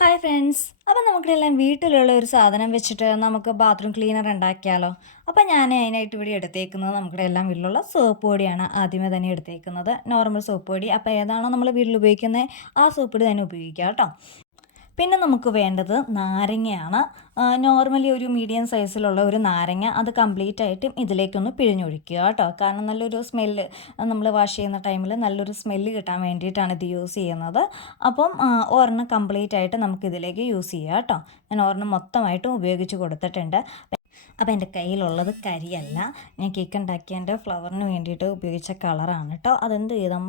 Hi friends അപ്പം നമുക്കിതെല്ലാം വീട്ടിലുള്ള ഒരു സാധനം വെച്ചിട്ട് നമുക്ക് ബാത്റൂം ക്ലീനർ ഉണ്ടാക്കിയാലോ? അപ്പം ഞാൻ അതിനായിട്ട് ഇവിടെ എടുത്തേക്കുന്നത് നമ്മുടെ എല്ലാം വീട്ടിലുള്ള സോപ്പ് പൊടിയാണ് ആദ്യമേ തന്നെ എടുത്തേക്കുന്നത്. നോർമൽ സോപ്പ് പൊടി. അപ്പോൾ ഏതാണോ നമ്മൾ വീട്ടിൽ ഉപയോഗിക്കുന്നത് ആ സോപ്പ് പൊടി തന്നെ ഉപയോഗിക്കുക കേട്ടോ. പിന്നെ നമുക്ക് വേണ്ടത് നാരങ്ങയാണ്. നോർമലി ഒരു മീഡിയം സൈസിലുള്ള ഒരു നാരങ്ങ അത് കംപ്ലീറ്റ് ആയിട്ടും ഇതിലേക്കൊന്ന് പിഴിഞ്ഞൊഴിക്കുക കേട്ടോ. കാരണം നല്ലൊരു സ്മെല്ല് നമ്മൾ വാഷ് ചെയ്യുന്ന ടൈമിൽ നല്ലൊരു സ്മെല്ല് കിട്ടാൻ വേണ്ടിയിട്ടാണ് ഇത് യൂസ് ചെയ്യുന്നത്. അപ്പം ഒരെണ്ണം കംപ്ലീറ്റ് ആയിട്ട് നമുക്ക് ഇതിലേക്ക് യൂസ് ചെയ്യാം കേട്ടോ. ഞാൻ ഒരെണ്ണം മൊത്തമായിട്ടും ഉപയോഗിച്ച് കൊടുത്തിട്ടുണ്ട്. അപ്പോൾ എന്റെ കയ്യിലുള്ളത് കരിയല്ല. ഞാൻ കേക്ക് ഉണ്ടാക്കിയതിന്റെ ഫ്ലവറിന് വേണ്ടിയിട്ട് ഉപയോഗിച്ച കളറാണ് കേട്ടോ അതെന്ത് ചെയ്താൽ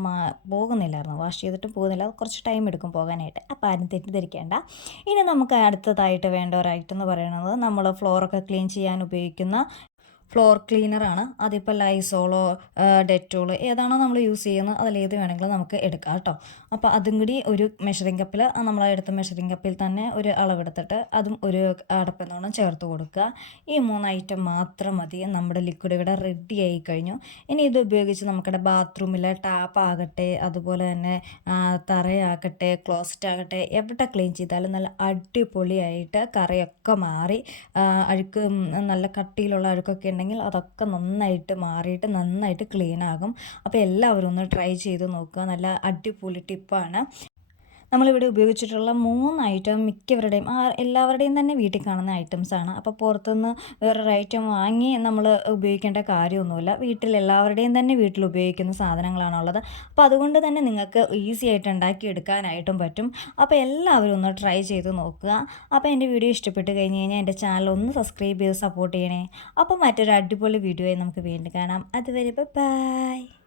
പോകുന്നില്ലായിരുന്നു. വാഷ് ചെയ്തിട്ട് പോകുന്നില്ല. കുറച്ച് ടൈം എടുക്കും പോകാനായിട്ട്. അപ്പോൾ ആരും തെറ്റിദ്ധരിക്കേണ്ട. ഇനി നമുക്ക് അടുത്തതായിട്ട് വേണ്ട ഒരു ഐറ്റം എന്ന് പറയുന്നത് നമ്മൾ ഫ്ലോറൊക്കെ ക്ലീൻ ചെയ്യാൻ ഉപയോഗിക്കുന്ന ഫ്ലോർ ക്ലീനറാണ് അതിപ്പോൾ ലൈസോളോ ഡെറ്റോൾ ഏതാണോ നമ്മൾ യൂസ് ചെയ്യുന്നത്. അതിലേത് വേണമെങ്കിലും നമുക്ക് എടുക്കാം കേട്ടോ. അപ്പോൾ അതും കൂടി ഒരു മെഷറിംഗ് കപ്പിൽ നമ്മൾ എടുത്ത മെഷറിംഗ് കപ്പിൽ തന്നെ ഒരു അളവെടുത്തിട്ട് അതും ഒരു അടപ്പെന്നോണം ചേർത്ത് കൊടുക്കുക. ഈ മൂന്ന് ഐറ്റം മാത്രം മതി. നമ്മുടെ ലിക്വിഡ് ഇവിടെ റെഡി ആയി കഴിഞ്ഞു. ഇനി ഇത് ഉപയോഗിച്ച് നമുക്കിടെ ബാത്റൂമിലെ ടാപ്പ് ആകട്ടെ അതുപോലെ തന്നെ തറയാകട്ടെ ക്ലോസറ്റ് ആകട്ടെ എവിടെ ക്ലീൻ ചെയ്താലും നല്ല അടിപൊളിയായിട്ട് കറയൊക്കെ മാറി അഴുക്ക് നല്ല കട്ടിയിലുള്ള അഴുക്കൊക്കെ ഉണ്ടെങ്കിൽ അതൊക്കെ നന്നായിട്ട് മാറിയിട്ട് നന്നായിട്ട് ക്ലീൻ ആകും. അപ്പോൾ എല്ലാവരും ഒന്ന് ട്രൈ ചെയ്ത് നോക്കുക. നല്ല അടിപൊളി ടിപ്പാണ് നമ്മളിവിടെ ഉപയോഗിച്ചിട്ടുള്ള മൂന്ന് ഐറ്റം മിക്കവരുടെയും എല്ലാവരുടെയും തന്നെ വീട്ടിൽ കാണുന്ന ഐറ്റംസ് ആണ്. അപ്പോൾ പുറത്തുനിന്ന് വേറൊരു ഐറ്റം വാങ്ങി നമ്മൾ ഉപയോഗിക്കേണ്ട കാര്യമൊന്നുമില്ല. വീട്ടിൽ എല്ലാവരുടെയും തന്നെ വീട്ടിൽ ഉപയോഗിക്കുന്ന സാധനങ്ങളാണുള്ളത് അപ്പോൾ അതുകൊണ്ട് തന്നെ നിങ്ങൾക്ക് ഈസി ആയിട്ട് ഉണ്ടാക്കി എടുക്കാനായിട്ടും പറ്റും. അപ്പോൾ എല്ലാവരും ഒന്ന് ട്രൈ ചെയ്ത് നോക്കുക. അപ്പോൾ എന്റെ വീഡിയോ ഇഷ്ടപ്പെട്ട് കഴിഞ്ഞ് കഴിഞ്ഞാൽ എന്റെ ചാനൽ ഒന്ന് സബ്സ്ക്രൈബ് ചെയ്ത് സപ്പോർട്ട് ചെയ്യണേ. അപ്പോൾ മറ്റൊരു അടിപൊളി വീഡിയോയെ നമുക്ക് വീണ്ടും കാണാം. അതുവരെ ബൈ